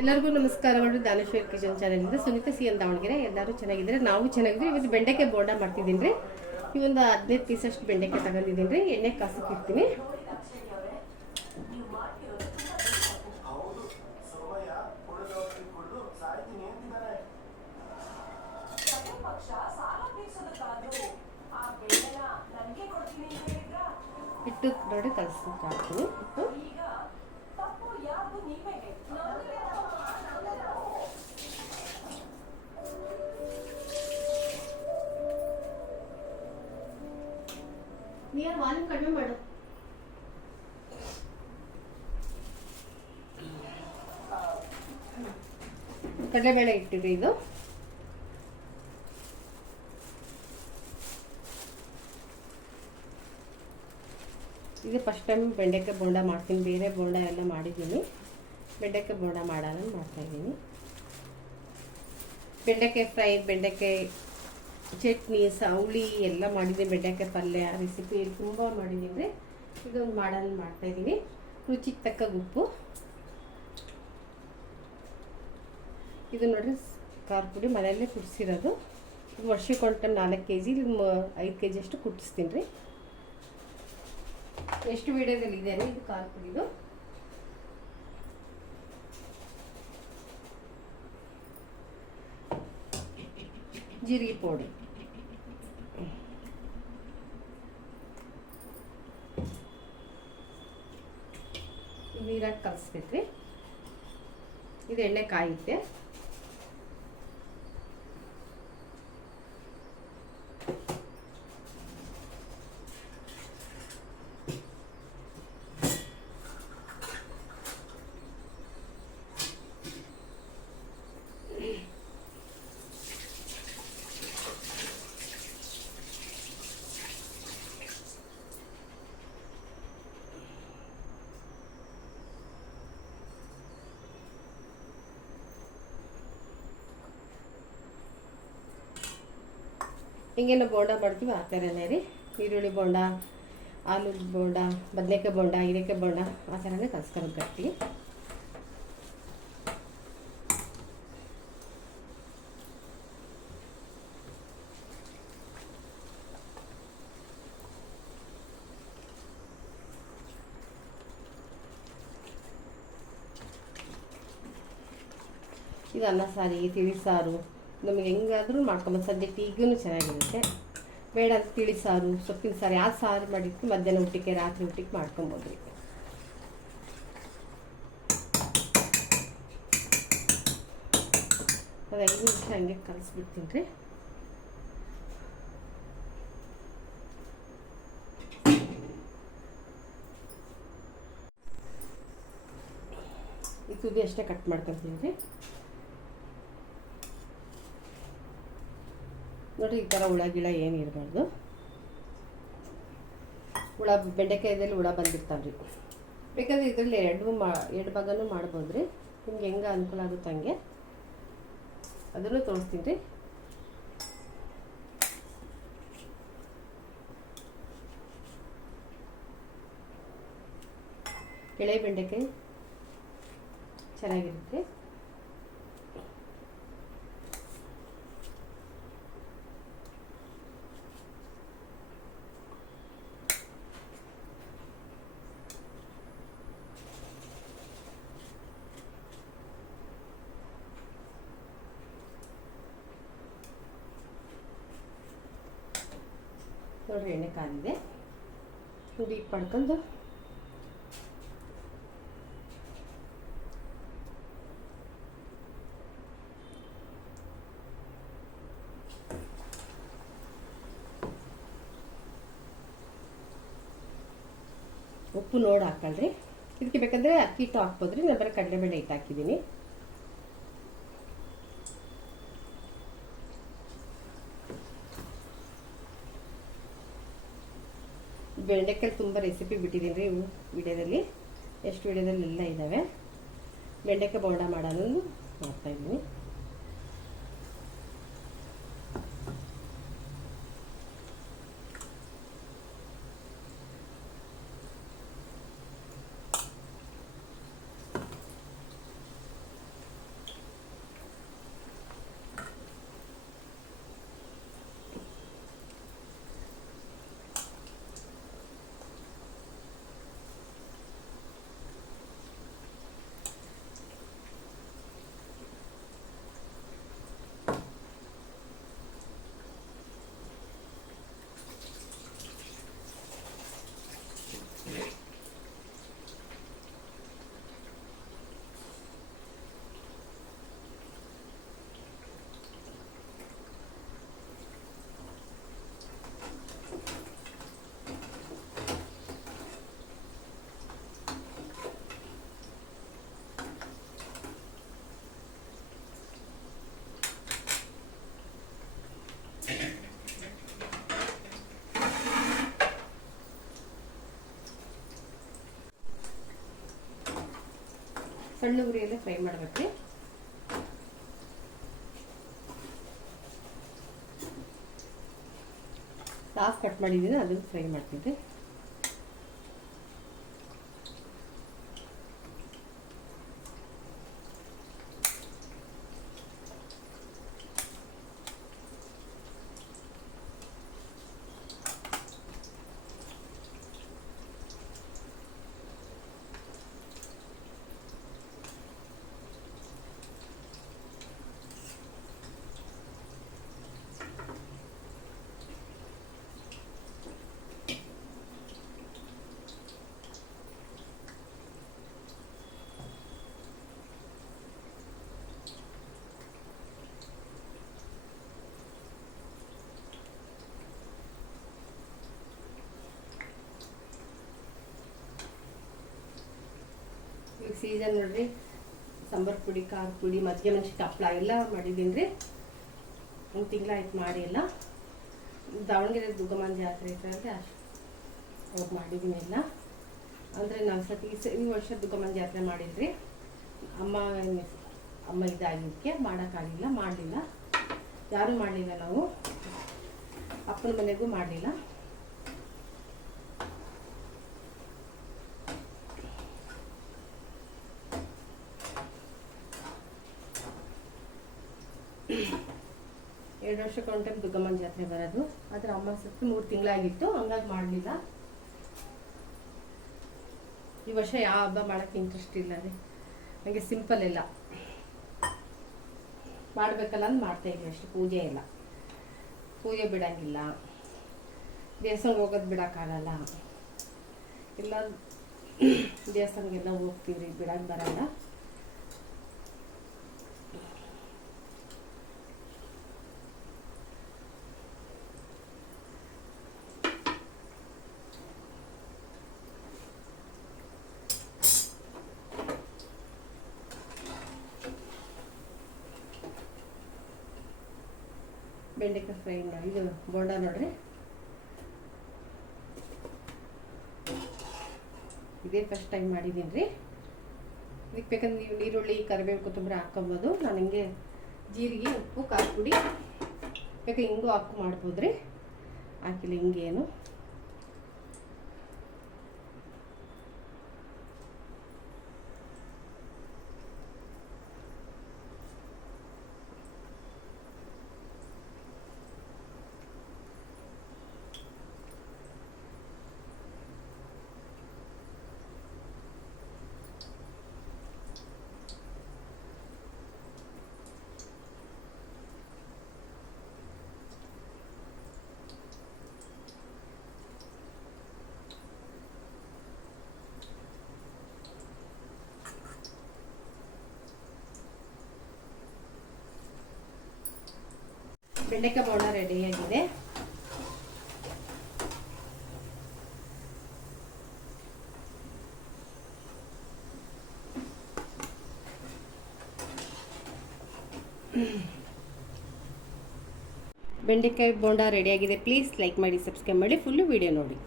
ಎಲ್ಲರಿಗೂ ನಮಸ್ಕಾರಗಳು. Daneshwari kitchen ಚಾನಲಿಂದ Sunita C ಅಂತ ದಾವಣಗೆರೆ. ಎಲ್ಲರೂ ಚೆನ್ನಾಗಿದ್ದಾರೆ, ನಾವು ಚೆನ್ನಾಗಿದ್ದೀವಿ. ಇವತ್ತು ಬೆಂಡೆಕಾಯಿ ಬೋಂಡ ಮಾಡ್ತಿದ್ದೀನಿ ರೀ. ಈ ಒಂದು 15 ಪೀಸಷ್ಟು ಬೆಂಡೆಕಾಯಿ ತಗೊಂಡಿದ್ದೀನಿ ರೀ. ಎಣ್ಣೆ ಕಾಸಕ್ಕೆ ಇಡ್ತೀನಿ. ಇಟ್ಟು ನೋಡಿ ಕಲಿಸ್ಲಿಕ್ಕೆ ಹಾಕ್ತೀನಿ. ನೀರು ವಾಲ್ಯೂಮ್ ಕಡಿಮೆ ಮಾಡು. ಕಡಲೆಬೇಳೆ ಇಟ್ಟಿರಿ. ಇದು ಫಸ್ಟ್ ಟೈಮ್ ಬೆಂಡೆಕಾಯಿ ಬೋಂಡ ಮಾಡ್ತೀನಿ. ಬೇರೆ ಬೋಂಡ ಎಲ್ಲ ಮಾಡಿದ್ದೀನಿ, ಬೆಂಡೆಕಾಯಿ ಬೋಂಡ ಮಾಡೋಣ ಮಾಡ್ತಾಯಿದ್ದೀನಿ. ಬೆಂಡೆಕಾಯಿ ಫ್ರೈ, ಬೆಂಡೆಕಾಯಿ ಚಟ್ನಿ, ಸೌಳಿ ಎಲ್ಲ ಮಾಡಿದ್ದೀನಿ. ಬೆಂಡೆಕಾಯಿ ಪಲ್ಯ ರೆಸಿಪಿ ತುಂಬ ಮಾಡಿದ್ದೀನಿ. ಇದೊಂದು ಮಾಡೋಣ ಮಾಡ್ತಾಯಿದ್ದೀನಿ. ರುಚಿಗೆ ತಕ್ಕ ಉಪ್ಪು. ಇದು ನೋಡಿರಿ ಖಾರ ಪುಡಿ ಮನೆಯಲ್ಲೇ ಕುದಿಸಿರೋದು. ಇದು ವರ್ಷಕ್ಕೆ ಒಂದು 4 kg, 5 kg ಅಷ್ಟು ಕುದಿಸ್ತೀನಿ ರೀ. ಎಷ್ಟು ವಿಡಿಯೋದಲ್ಲಿ ಇದೆ ರೀ ಇದು ಖಾರ ಪುಡಿದು. ಜೀರಿಗೆ ಪೌಡರ್, ನೀರಾಗಿ ಕಲಿಸ್ಬೇಕ್ರಿ. ಇದು ಎಣ್ಣೆ ಕಾಯುತ್ತೆ. ಹಿಂಗೇನು ಬೋಂಡ ಮಾಡ್ತೀವಿ ಆ ಥರನೇ ರೀ. ಈರುಳ್ಳಿ ಬೋಂಡ, ಆಲೂ ಬೋಂಡ, ಬದನೆಕಾಯಿ ಬೋಂಡ, ಹೀರೆಕಾಯಿ ಬೋಂಡ ಆ ಥರನೇ ಕಲ್ಸ್ಕೊಂಡು ಬರ್ತೀವಿ. ಇದು ಅನ್ನ ಸಾರಿಗೆ, ತಿಳಿ ಸಾರು, ನಮಗೆ ಹೆಂಗಾದ್ರೂ ಮಾಡ್ಕೊಬೋದು. ಸಂಜೆ ಟೀಗೂ ಚೆನ್ನಾಗಿರುತ್ತೆ. ಬೇಡ ಅಂತ ತಿಳಿ ಸಾರು, ಸೊಪ್ಪಿನ ಸಾರು, ಯಾವ ಸಾರು ಮಾಡಿರ್ತೀವಿ ಮಧ್ಯಾಹ್ನ ಊಟಕ್ಕೆ, ರಾತ್ರಿ ಊಟಕ್ಕೆ ಮಾಡ್ಕೊಬೋದು ರೀ. ಅದು 5 ನಿಮಿಷ ಹಂಗೆ ಕಲಿಸ್ಬಿಡ್ತೀನಿ ರೀ. ಈ ತುದಿ ಅಷ್ಟೇ ಕಟ್ ಮಾಡ್ಕೊತೀನಿ ರೀ. ನೋಡಿ ಈ ಥರ ಹುಳ ಗಿಳ ಏನು ಇರಬಾರ್ದು. ಹುಳ ಬೆಂಡೆಕಾಯಿದಲ್ಲಿ ಹುಳ ಬಂದಿರ್ತಾವೆ ರೀ. ಬೇಕಾದ್ರೆ ಇದರಲ್ಲಿ ಎರಡು ಭಾಗನೂ ಮಾಡ್ಬೋದು ರೀ. ನಿಮ್ಗೆ ಹೆಂಗೆ ಅನುಕೂಲ ಆಗುತ್ತೆ ಹಂಗೆ ಅದನ್ನು ತೋರಿಸ್ತೀನಿ ರೀ. ಎಳೆ ಬೆಂಡೆಕಾಯಿ ಚೆನ್ನಾಗಿರುತ್ತೆ. ನೋಡ್ರಿ ಎಣ್ಣೆ ಕಾದಿದೆ. ಡೀಪ್ ಮಾಡ್ಕೊಂಡು ಉಪ್ಪು ನೋಡಿ ಹಾಕಲ್ರಿ. ಇದಕ್ಕೆ ಬೇಕಂದ್ರೆ ಅಕ್ಕಿ ಹಿಟ್ಟು ಹಾಕ್ಬೋದ್ರಿ. ನಾನು ಬರೀ ಕಡಲೆಬೇಳೆ ಹಿಟ್ಟು ಹಾಕಿದ್ದೀನಿ. ಬೆಂಡೆಕಾಯಿ ತುಂಬ ರೆಸಿಪಿ ಬಿಟ್ಟಿದ್ದೀನಿ ರೀ ವಿಡಿಯೋದಲ್ಲಿ. ಎಷ್ಟು ವಿಡಿಯೋದಲ್ಲಿ ಎಲ್ಲ ಇದ್ದಾವೆ. ಬೆಂಡೆಕಾಯಿ ಬೋಂಡ ಮಾಡೋದು ಮಾಡ್ತಾಯಿದ್ದೀನಿ. ಸಣ್ಣ ಉರಿಯಲ್ಲೇ ಫ್ರೈ ಮಾಡ್ಬೇಕ್ರಿ. ಹಾಫ್ ಕಟ್ ಮಾಡಿದ್ದೀನಿ, ಅದನ್ನು ಫ್ರೈ ಮಾಡ್ತೀನಿ. ಈಗ ಸೀಸನ್ ನೋಡ್ರಿ, ಸಾಂಬಾರು ಪುಡಿ, ಖಾರ ಪುಡಿ, ಮಜ್ಜಿಗೆ ಮೆಣಸಿನ ಹಪ್ಪಳ ಎಲ್ಲ ಮಾಡಿದ್ದೀನಿ ರೀ. ಒಂದು ತಿಂಗಳಾಯ್ತು ಮಾಡಿ ಎಲ್ಲ. ದಾವಣಗೆರೆ ದುರ್ಗಮ್ಮನ ಜಾತ್ರೆ ಐತೆ ಅವಾಗ ಮಾಡಿದ್ದೀನಿ ಎಲ್ಲ. ಅಂದರೆ ನಾವು ಈ ವರ್ಷ ದುರ್ಗಮ್ಮನ ಜಾತ್ರೆ ಮಾಡಿದ್ರಿ. ಅಮ್ಮ ಇದಾಗಿದ್ದಕ್ಕೆ ಮಾಡೋಕ್ಕಾಗಿಲ್ಲ, ಮಾಡಲಿಲ್ಲ. ಯಾರೂ ಮಾಡಲಿಲ್ಲ, ನಾವು ಅಪ್ಪನ ಮನೆಗೂ ಮಾಡಲಿಲ್ಲ. ಎರಡು ವರ್ಷಕ್ಕೆ ಒಂದು ಟೈಮ್ ದುರ್ಗಮ್ಮನ ಜಾತ್ರೆ ಬರೋದು. ಆದರೆ ಅಮ್ಮ ಸತ್ತು 3 ತಿಂಗಳಾಗಿತ್ತು, ಹಂಗಾಗಿ ಮಾಡಲಿಲ್ಲ. ಈ ವರ್ಷ ಯಾವ ಹಬ್ಬ ಮಾಡೋಕ್ಕೆ ಇಂಟ್ರೆಸ್ಟ್ ಇಲ್ಲ ರೀ. ನನಗೆ ಸಿಂಪಲ್ ಎಲ್ಲ ಮಾಡಬೇಕಲ್ಲ ಅಂತ ಮಾಡ್ತಾಯಿದ್ವಿ ಅಷ್ಟೇ. ಪೂಜೆ ಇಲ್ಲ, ಪೂಜೆ ಬಿಡೋಂಗಿಲ್ಲ, ದೇವಸ್ಥಾನಕ್ಕೆ ಹೋಗೋದು ಬಿಡೋಕ್ಕಾಗಲ್ಲ. ಎಲ್ಲ ದೇವಸ್ಥಾನಕ್ಕೆಲ್ಲ ಹೋಗ್ತೀವಿ ರೀ, ಬಿಡೋಕ್ಕೆ ಬರಲ್ಲ. ಬೆಂಡೆಕಾಯಿ ಫ್ರೈ ಮಾಡಿ, ಇದು ಬೋಂಡ ನೋಡ್ರಿ, ಇದೇ ಫಸ್ಟ್ ಟೈಮ್ ಮಾಡಿದ್ದೀನಿ ರೀ. ಇದಕ್ಕೆ ಬೇಕಂದ್ರೆ ನೀವು ಈರುಳ್ಳಿ, ಕರಿಬೇವು, ಕೊತ್ತಂಬರಿ ಹಾಕೊಬೋದು. ನಾನು ಹಿಂಗೆ ಜೀರಿಗೆ, ಉಪ್ಪು, ಖಾರ ಪುಡಿ ಬೇಕಾದ್ರೆ ಹಿಂಗೂ ಹಾಕಿ ಮಾಡ್ಬೋದು ರೀ. ಹಾಕಿಲ್ಲ ಹಿಂಗೇನು. ಬೆಂಡೆಕಾಯಿ ಬೋಂಡ ರೆಡಿಯಾಗಿದೆ. ಬೆಂಡೆಕಾಯಿ ಬೋಂಡ ರೆಡಿಯಾಗಿದೆ. ಪ್ಲೀಸ್ ಲೈಕ್ ಮಾಡಿ, ಸಬ್ಸ್ಕ್ರೈಬ್ ಮಾಡಿ, ಫುಲ್ಲು ವಿಡಿಯೋ ನೋಡಿ.